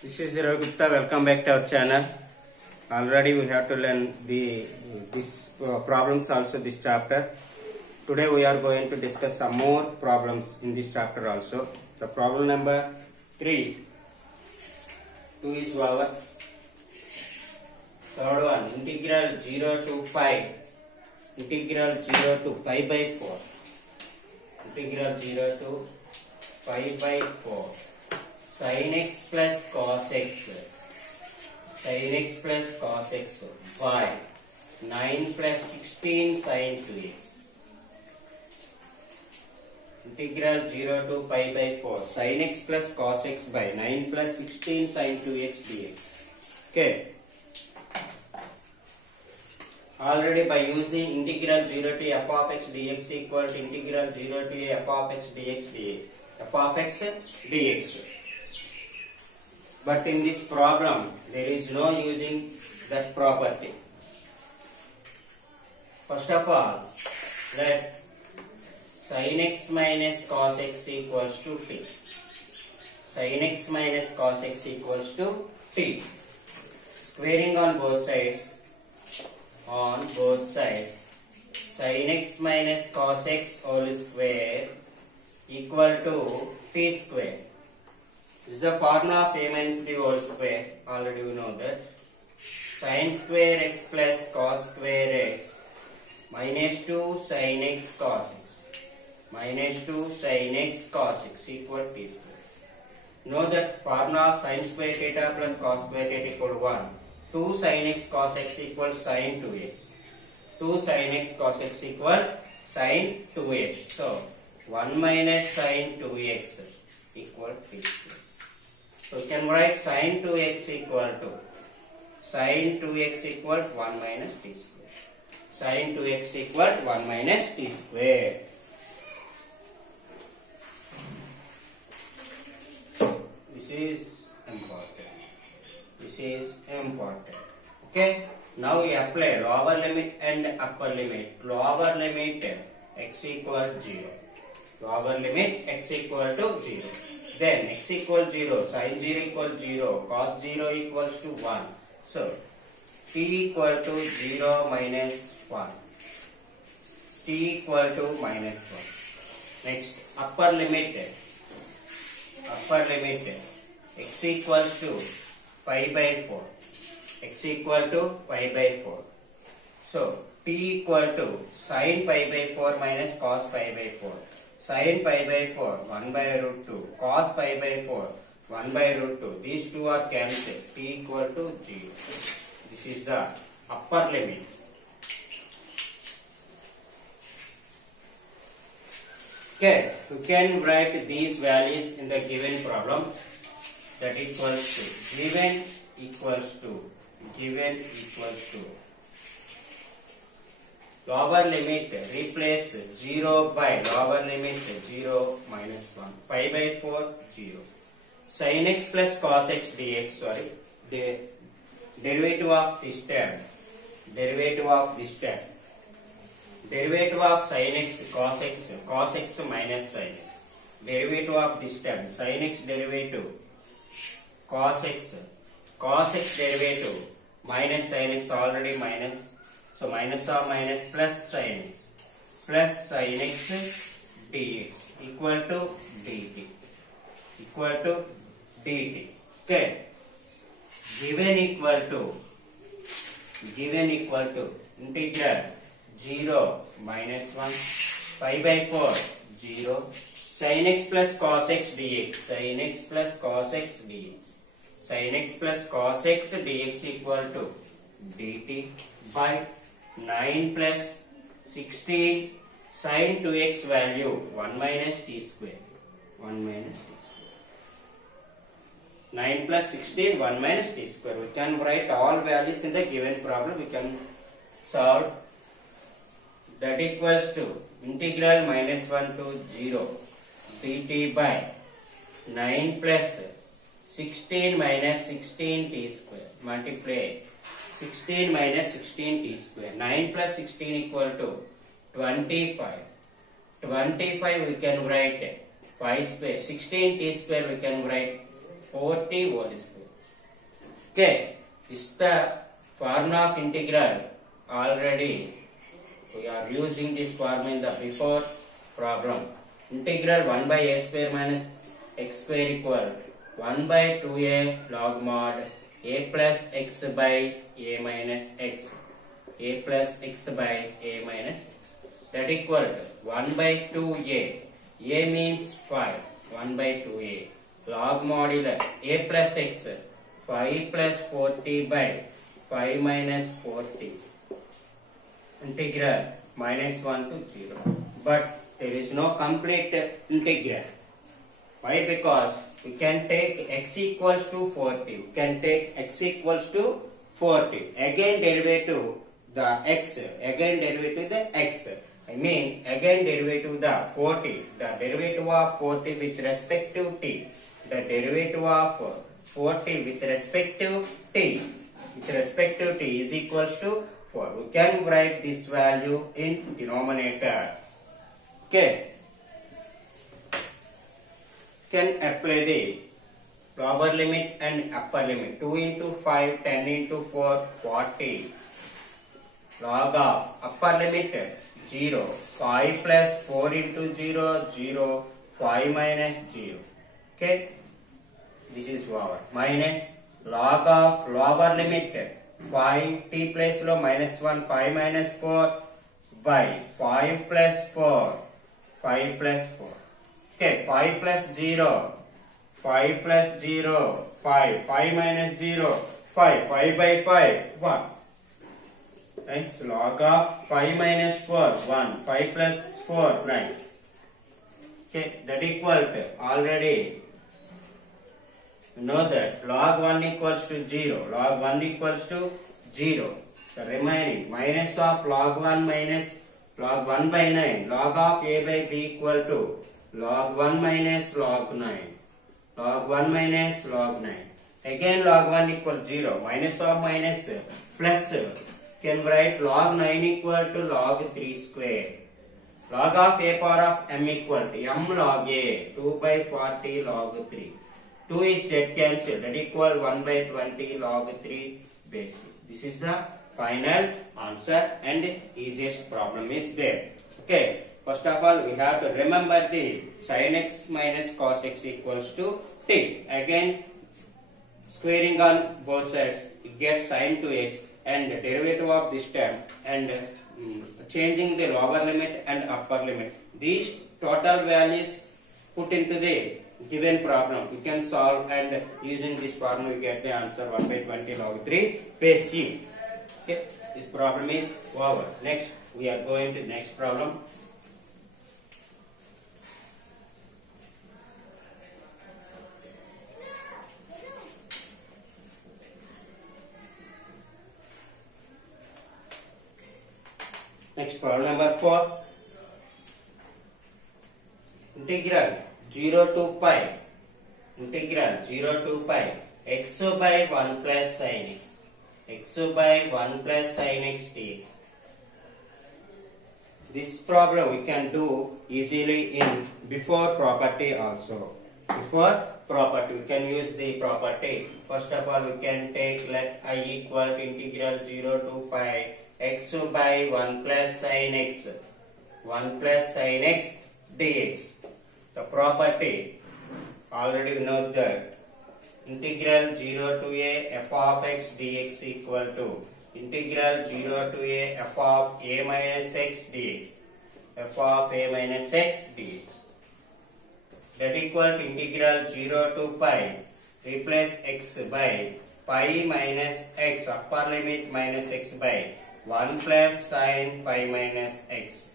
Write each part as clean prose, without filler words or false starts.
This is Ravi Gupta. Welcome back to our channel. Already we have to learn this problems also this chapter. Today we are going to discuss some more problems in this chapter also. The problem number 3. 2 is our third one. Integral 0 to pi. Integral 0 to pi by 4. Integral 0 to pi by 4. Sin x plus cos x. Sin x plus cos x by 9 plus 16 sin 2x. Integral 0 to pi by 4. Sin x plus cos x by 9 plus 16 sin 2x dx. Okay. Already by using integral 0 to f of x dx equal to integral 0 to f of x dx f of x dx. But in this problem, there is no using that property. First of all, let sin x minus cos x equals to t. Sin x minus cos x equals to t. Squaring on both sides. On both sides. Sin x minus cos x whole square equal to t square. This is the formula of a minus b whole square. Already we know that. Sin square x plus cos square x minus 2 sin x cos x. Minus 2 sin x cos x equal to t square. Know that formula of sin square theta plus cos square theta equal to 1. 2 sin x cos x equals sin 2x. 2 sin x cos x equal sin 2x. So 1 minus sin 2x equal t square. So we can write sin 2x equal to sin 2x equal 1 minus t square. Sin 2x equal 1 minus t square. This is important. This is important. Okay. Now we apply lower limit and upper limit. Lower limit x equal 0. Lower limit x equal to 0. Then x equals 0, sin 0 equals 0, cos 0 equals to 1. So, t equal to 0 minus 1. T equal to minus 1. Next, upper limit. Upper limit. X equals to pi by 4. X equal to pi by 4. So, t equal to sin pi by 4 minus cos pi by 4. Sin pi by 4, 1 by root 2. Cos pi by 4, 1 by root 2. These two are cancelled. T equal to 0. This is the upper limit. Okay, we can write these values in the given problem. That equals to, given equals to, lower limit replace 0 by lower limit 0 minus 1. Pi by 4 0. Sin x plus cos x dx. Sorry. The derivative of this term. Derivative of this term. Derivative of sin x cos x minus sin x. Derivative of this term. Sin x derivative. Cos x derivative minus sin x already minus. So minus or minus plus sin x dx equal to dt. Equal to dt. Okay. Given equal to integral 0 minus 1 pi by 4 0 sin x plus cos x dx. Sin x plus cos x dx. Sin x plus cos x dx equal to dt by 9 plus 16 sin 2x value 1 minus t square. 1 minus t square. 9 plus 16 1 minus t square. We can write all values in the given problem. We can solve. That equals to integral minus 1 to 0 dt by 9 plus 16 minus 16 t square. Multiply 16 minus 16 t square. 9 plus 16 equal to 25. 25 we can write 5 square. 16 t square we can write 40 whole square. Okay, this is the formula of integral. Already we are using this formula in the before problem. Integral 1 by a square minus x square equal 1 by 2a log mod a plus x by a minus x. A plus x by a minus x. That equal to 1 by 2a. A means 5. 1 by 2a. Log modulus a plus x. 5 plus 40 by 5 minus 40. Integral minus 1 to 0. But there is no complete integral. Why? Because we can take x equals to 40. We can take x equals to 40. Again derivative the x. Again derivative the x. I mean again derivative the 40. The derivative of 40 with respect to t. The derivative of 40 with respect to t. With respect to t is equals to 4. We can write this value in denominator. Okay. Can apply the lower limit and upper limit. 2 into 5, 10 into 4, 40. Log of upper limit 0. 5 plus 4 into 0, 0. 5 minus 0. Okay. This is our minus log of lower limit 5 t place low minus 1 5 minus 4 by 5 plus 4 5 plus 4. Okay, 5 plus 0 5 plus 0 5 5 minus 0 5 5 by 5 1. Nice. Log of 5 minus 4 1 5 plus 4 9. Okay, that equal to already know that log 1 equals to 0. Log 1 equals to 0. The remaining minus of log 1 minus log 1 by 9. Log of a by b equal to log 1 minus log 9. Log 1 minus log 9. Again log 1 equal 0. Minus of minus plus. Can write log 9 equal to log 3 square. Log of a power of m equal to m log a. 2 by 40 log 3. 2 is dead cancelled. That equal 1 by 20 log 3 basic. This is the final answer and easiest problem is there. Okay. First of all, we have to remember the sin x minus cos x equals to t. Again, squaring on both sides, you get sin to x and derivative of this term and changing the lower limit and upper limit. These total values put into the given problem. We can solve and using this formula we get the answer 1 by 20 log 3 base c. Okay. This problem is over. Next, we are going to the next problem. Next problem number 4. Integral 0 to pi. Integral 0 to pi. X by 1 plus sin x. X by 1 plus sin x dx. This problem we can do easily in before property also. Before property we can use the property. First of all we can take let I equal to integral 0 to pi x by 1 plus sin x. 1 plus sin x dx. The property already we know that integral 0 to a f of x dx equal to integral 0 to a f of a minus x dx. F of a minus x dx. That equal to integral 0 to pi. Replace x by pi minus x upper limit minus x by 1 plus sin pi minus x.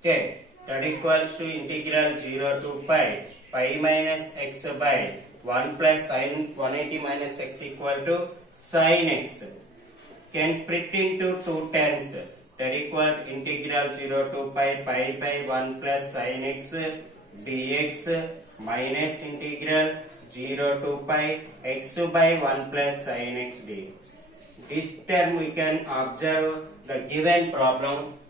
Okay. That equals to integral 0 to pi minus x by 1 plus sin 180 minus x equal to sin x. Can split into two terms. That equal to integral 0 to pi by 1 plus sin x dx minus integral 0 to pi x by 1 plus sin x dx. This term we can observe the given problem.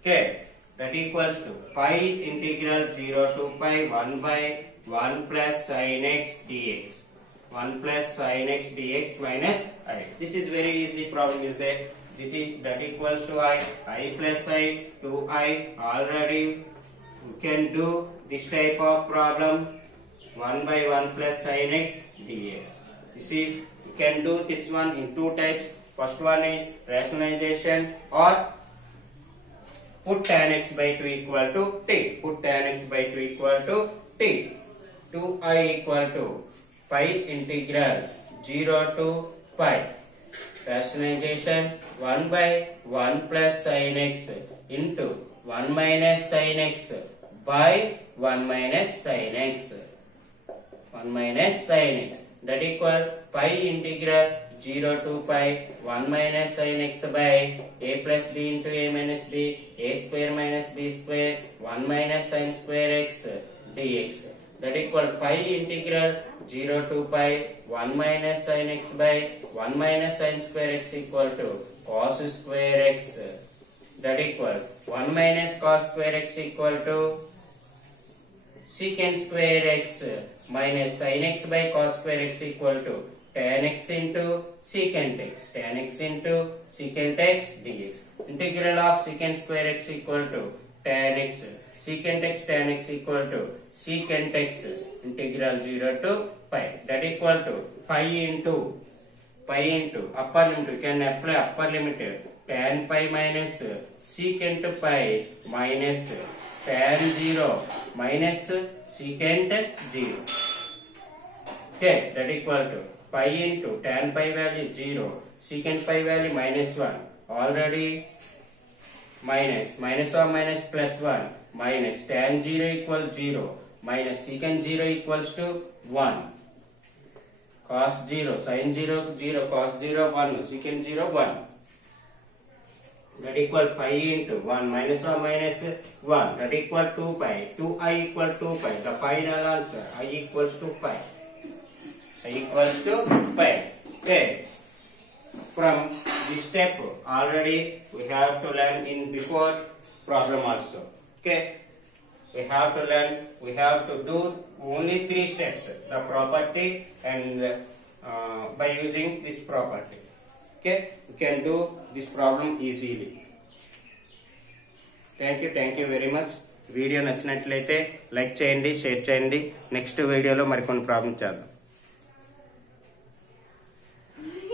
Okay, that equals to pi integral 0 to pi 1 by 1 plus sin x dx. 1 plus sin x dx minus I. This is very easy problem, is there? That equals to I plus I, 2I. Already you can do this type of problem. 1 by 1 plus sin x dx. This is, you can do this one in two types. First one is rationalization, or put tan x by 2 equal to t. Put tan x by 2 equal to t. 2I equal to pi integral 0 to pi. Rationalization, 1 by 1 plus sin x into 1 minus sin x by 1 minus sin x. 1 minus sin x. That equal pi integral 0 to pi 1 minus sin x by a plus b into a minus b, a square minus b square, 1 minus sin square x dx. That equal pi integral 0 to pi 1 minus sin x by 1 minus sin square x equal to cos square x. That equal 1 minus cos square x equal to secant square x minus sin x by cos square x equal to tan x into secant x. Tan x into secant x dx. Integral of secant square x equal to tan x. Secant x tan x equal to secant x integral 0 to pi. That equal to pi into upper limit. You can apply upper limit. Tan pi minus secant pi minus tan 0 minus secant 0. Okay, that equal to pi into tan pi value 0, secant pi value minus 1. Already minus or minus plus 1, minus tan 0 equals 0, minus secant 0 equals to 1. Cos 0, sin 0, 0, cos 0, 1, secant 0, 1. That equal pi into 1 minus or minus 1. That equal 2 pi. 2I equal 2 pi. The final answer, I equals to pi. I equals to pi. Okay. From this step already we have to learn in before problem also. Okay. We have to learn, we have to do only 3 steps. The property and by using this property. Okay. You can do this problem easily. Thank you very much. Video నచ్చినట్లయితే like చేయండి, share చేయండి. Next వీడియోలో మరికొన్ని problems చేద్దాం.